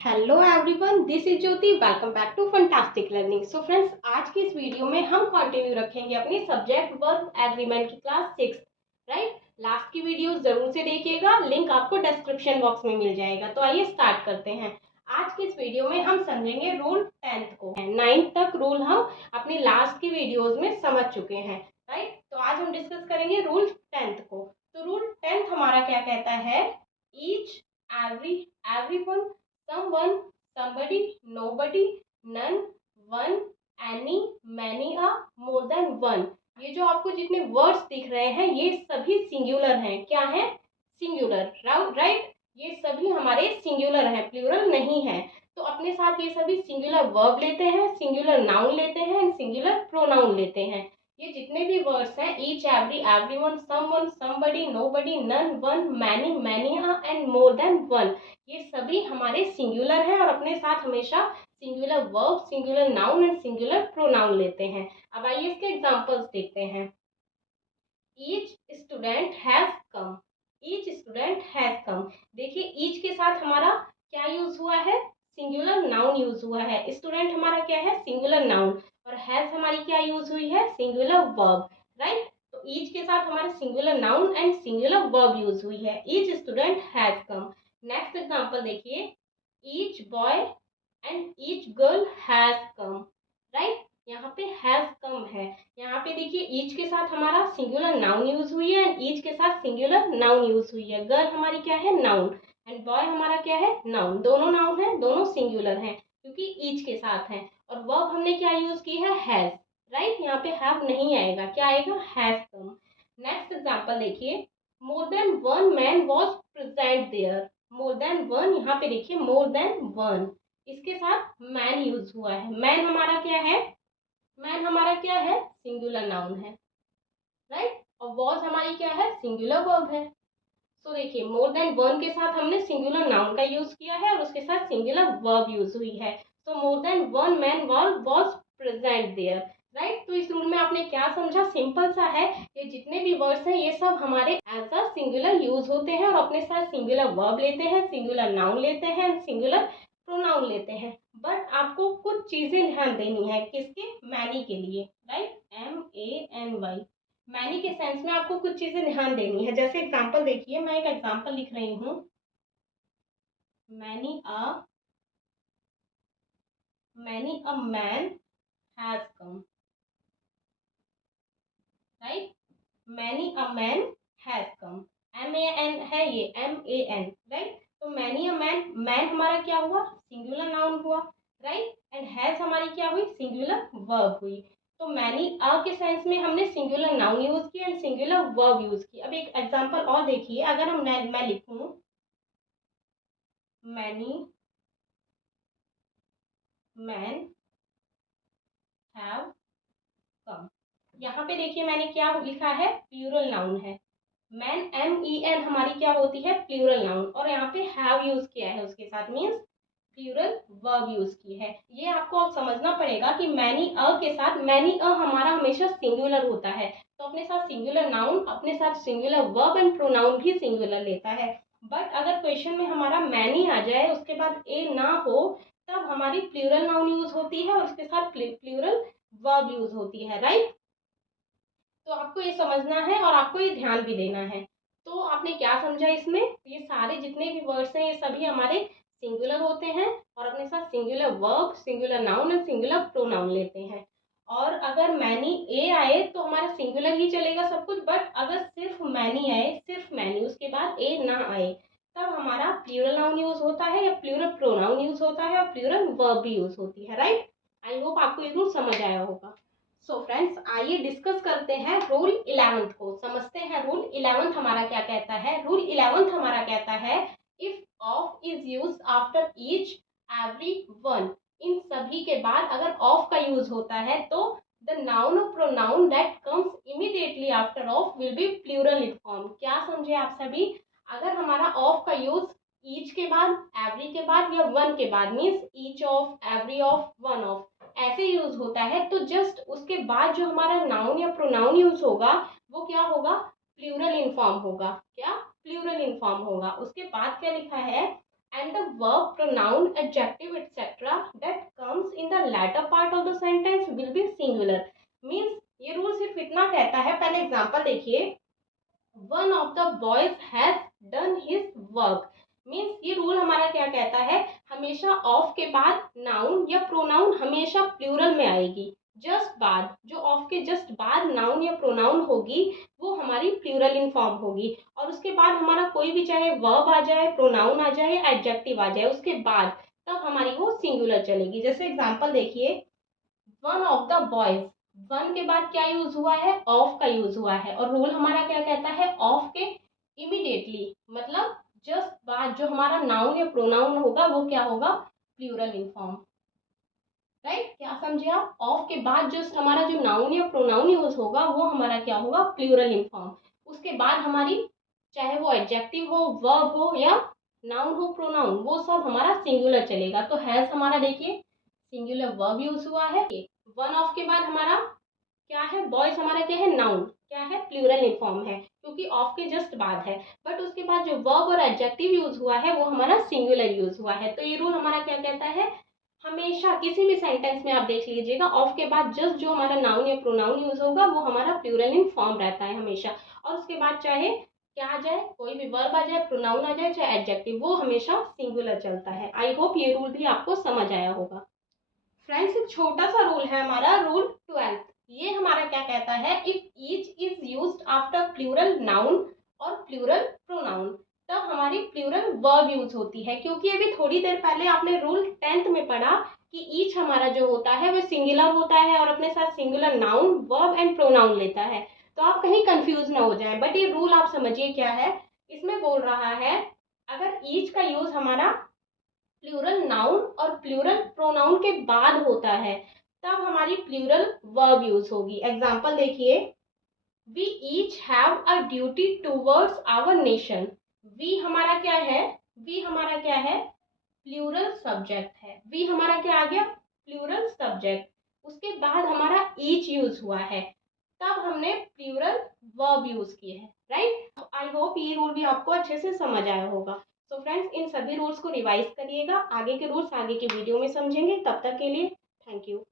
Hello everyone, this is Jyoti. Welcome back to fantastic learning. So friends, आज की इस video में हम कंटिन्यू रखेंगे अपनी सब्जेक्ट वर्ब एग्रीमेंट की क्लास 6। राइट, लास्ट की वीडियो जरूर से देखिएगा, लिंक आपको डिस्क्रिप्शन बॉक्स में मिल जाएगा। तो आइए स्टार्ट करते हैं। आज की इस वीडियो में हम समझेंगे रूल 10th को। 9th तक रूल हम अपनी लास्ट की वीडियोज में समझ चुके हैं। राइट, तो आज हम डिस्कस करेंगे रूल 10th को। तो रूल 10th हमारा क्या कहता है? Each, everyone, someone, somebody, nobody, none, one, any, many, a, more than one। ये जो आपको जितने वर्ड्स दिख रहे हैं ये सभी सिंगुलर हैं। क्या है? सिंगुलर। राइट, ये सभी हमारे सिंगुलर हैं, प्लूरल नहीं है। तो अपने साथ ये सभी सिंगुलर वर्ब लेते हैं, सिंगुलर नाउन लेते हैं, सिंगुलर प्रोनाउन लेते हैं। ये जितने भी वर्ड्स हैं, each, every, everyone, someone, somebody, nobody, none, one, many, many, and more than one, ये सभी हमारे सिंगुलर हैं और अपने साथ हमेशा singular verb, singular noun and singular pronoun लेते हैं। अब आइए इसके एग्जांपल्स देखते हैं। Each student has come. Each student has come. देखिए, ईच के साथ हमारा क्या यूज हुआ है? सिंगुलर नाउन यूज हुआ है। स्टूडेंट हमारा क्या है? Singular noun. और हैज हमारी क्या यूज हुई है? Singular verb. राइट, तो ईच के साथ हमारा singular noun and singular verb use हुई है। Each student has come. Next example देखिए, each boy and each girl has come. Right, यहाँ पे हैज कम है। यहाँ पे देखिए, ईच के साथ हमारा सिंगुलर नाउन यूज हुई है एंड ईच के साथ सिंगुलर नाउन यूज हुई है। गर्ल हमारी क्या है? नाउन। एंड बॉय हमारा क्या है? नाउन। दोनों नाउन है, दोनों सिंगुलर हैं क्योंकि ईच के साथ है। और वर्ब हमने क्या यूज की है? हैज। राइट, यहाँ पे हैव नहीं आएगा, क्या आएगा? Has come. नेक्स्ट एग्जाम्पल देखिए, more than one man was present there. More than one, यहाँ पे देखिए मोर देन वन, इसके साथ मैन यूज हुआ है। मैन हमारा क्या है? मैन हमारा क्या है? सिंगुलर नाउन है। राइट, और वॉज हमारी क्या है? सिंगुलर वर्ब है। तो देखिए, मोर देन वन के साथ हमने सिंगुलर नाउन का यूज किया है और उसके साथ सिंगुलर वर्ब यूज हुई है। तो more than one man was present there. Right, तो इस रूल में आपने क्या समझा? सिंपल सा है, ये जितने भी वर्ड्स हैं ये सब हमारे एज अ सिंगुलर यूज होते हैं और अपने साथ सिंगुलर वर्ब लेते हैं, सिंगुलर नाउन लेते हैं, सिंगुलर प्रोनाउन लेते हैं। बट आपको कुछ चीजें ध्यान देनी है, किसके? मैनी के लिए। राइट, MANY, मैनी के सेंस में आपको कुछ चीजें ध्यान देनी है। जैसे एग्जांपल देखिए, मैं एक एग्जांपल लिख रही हूँ। Many a man has come. Right, many a man has come. MAN है ये, MAN। राइट, तो मैनी अ मैन, मैन हमारा क्या हुआ? सिंगुलर नाउन हुआ। राइट, एंड हैज हमारी क्या हुई? सिंगुलर वर्ब हुई। तो मैनी अ के सेंस में हमने सिंगुलर नाउन यूज किया एंड सिंगुलर वर्ब यूज की। अब एक एग्जांपल और देखिए, अगर हम मैं लिखूं मैनी मैन हैव कम, यहाँ पे देखिए मैंने क्या लिखा है? प्लूरल नाउन है। मैन, MEN हमारी क्या होती है? Plural noun. और यहाँ पे हैव यूज किया है उसके साथ, मीन्स प्लूरल वर्ब यूज की है। ये आपको अब समझना पड़ेगा कि मैनी अ के साथ, मैनी अ हमारा हमेशा सिंगुलर होता है, तो अपने साथ सिंगुलर नाउन, अपने साथ सिंगुलर वर्ब एंड प्रोनाउन भी सिंगुलर लेता है। बट अगर क्वेश्चन में हमारा मैनी आ जाए, उसके बाद ए ना हो, तब हमारी प्लूरल नाउन यूज होती है और उसके साथ प्लूरल वर्ब यूज होती है। राइट, तो आपको ये समझना है और आपको ये ध्यान भी देना है। तो आपने क्या समझा इसमें? ये सारे जितने भी वर्ड्स हैं ये सभी हमारे सिंगुलर होते हैं और अपने साथ singular verb, singular noun and singular pronoun लेते हैं। और अगर मैनी ए आए तो हमारा सिंगुलर ही चलेगा सब कुछ। बट अगर सिर्फ मैनी आए, सिर्फ मैनी, उसके बाद ए ना आए, तब हमारा प्लूरल नाउन यूज होता है या प्लूरल प्रोनाउन यूज होता है और प्लूरल वर्ब भी यूज होती है। राइट, आई होप आपको ये रूल समझ आया होगा। सो फ्रेंड्स, आइए डिस्कस करते हैं रूल 11th को। समझते हैं रूल 11th हमारा क्या कहता है। रूल 11th हमारा कहता है, if of is use after each, every one, इन सभी के बाद अगर ऑफ का यूज होता है तो द नाउन और pronoun that comes immediately after of will be plural in form. क्या समझे आप सभी? अगर हमारा ऑफ का यूज ईच के बाद, एवरी के बाद या वन के बाद, means each of, every of, one of, ऐसे यूज होता है, तो जस्ट उसके बाद जो हमारा नाउन या प्रोनाउन यूज होगा वो क्या होगा? प्लूरल इन फॉर्म होगा। क्या? प्लूरल इन फॉर्म होगा। उसके बाद क्या लिखा है? and the verb, pronoun, adjective, etc. that comes in the latter part of the sentence will be singular. Means ये रूल सिर्फ इतना कहता है, पहले एग्जांपल देखिए, one of the boys has done his work. Means ये रूल हमारा क्या कहता है, हमेशा ऑफ के बाद नाउन या प्रोनाउन हमेशा प्लूरल में आएगी। जस्ट बाद, जो ऑफ के जस्ट बाद नाउन या प्रोनाउन होगी वो हमारी प्लूरल इन फॉर्म होगी, और उसके बाद हमारा कोई भी चाहे वर्ब आ जाए, प्रोनाउन आ जाए, एडजेक्टिव आ जाए, उसके बाद तब हमारी वो सिंगुलर चलेगी। जैसे एग्जांपल देखिए, one of the boys, one के बाद क्या यूज हुआ है, ऑफ का यूज हुआ है, और रूल हमारा क्या कहता है, ऑफ के इमीडिएटली मतलब जस्ट बाद जो हमारा नाउन या प्रोनाउन होगा वो क्या होगा, प्लूरल इन फॉर्म। राइट, क्या समझे आप, ऑफ के बाद जस्ट हमारा जो नाउन या प्रोनाउन यूज होगा वो हमारा क्या होगा, प्लूरल इन फॉर्म। उसके बाद हमारी चाहे वो एडजेक्टिव हो, वर्ब हो, या नाउन हो, प्रोनाउन, वो सब हमारा सिंगुलर चलेगा। तो हैज हमारा देखिए सिंगुलर वर्ब यूज हुआ है। वन ऑफ के बाद हमारा क्या है, बॉयज हमारा क्या है, नाउन, क्या है, प्लूरल इन फॉर्म है क्योंकि ऑफ के जस्ट बाद है। बट उसके बाद जो वर्ब और एडजेक्टिव यूज हुआ है वो हमारा सिंगुलर यूज हुआ है। तो ये रूल हमारा क्या कहता है, हमेशा किसी भी सेंटेंस में आप देख लीजिएगा, ऑफ के बाद जस्ट जो हमारा नाउन या प्रोनाउन यूज होगा वो हमारा प्लूरल इन फॉर्म रहता है हमेशा, और उसके बाद चाहे क्या आ जाए, कोई भी वर्ब आ जाए, प्रोनाउन आ जाए, चाहे एडजेक्टिव, वो हमेशा सिंगुलर चलता है। आई होप ये रूल भी आपको समझ आया होगा। फ्रेंड्स एक छोटा सा रूल है हमारा, रूल 12। ये हमारा क्या कहता है, if each is used after plural noun और प्लूरल प्रोनाउन तब हमारी प्लूरल वर्ब यूज होती है। क्योंकि अभी थोड़ी देर पहले आपने रूल 10th में पढ़ा कि ईच हमारा जो होता है वो सिंगुलर होता है और अपने साथ singular noun, verb and pronoun लेता है। तो आप कहीं कंफ्यूज ना हो जाए, बट ये रूल आप समझिए क्या है, इसमें बोल रहा है अगर ईच का यूज हमारा प्लूरल नाउन और प्लूरल प्रोनाउन के बाद होता है तब हमारी प्लूरल वर्ब यूज होगी। एग्जाम्पल देखिए, we each have a duty towards our nation. We हमारा क्या है, वी हमारा क्या है, प्लूरल सब्जेक्ट है। वी हमारा क्या आ गया, प्लूरल सब्जेक्ट। उसके बाद हमारा ईच यूज हुआ है, तब हमने प्लूरल वर्ब यूज किए हैं। राइट, आई होप ये रूल भी आपको अच्छे से समझ आया होगा। तो फ्रेंड्स इन सभी रूल्स को रिवाइज करिएगा, आगे के रूल्स आगे के वीडियो में समझेंगे। तब तक के लिए थैंक यू।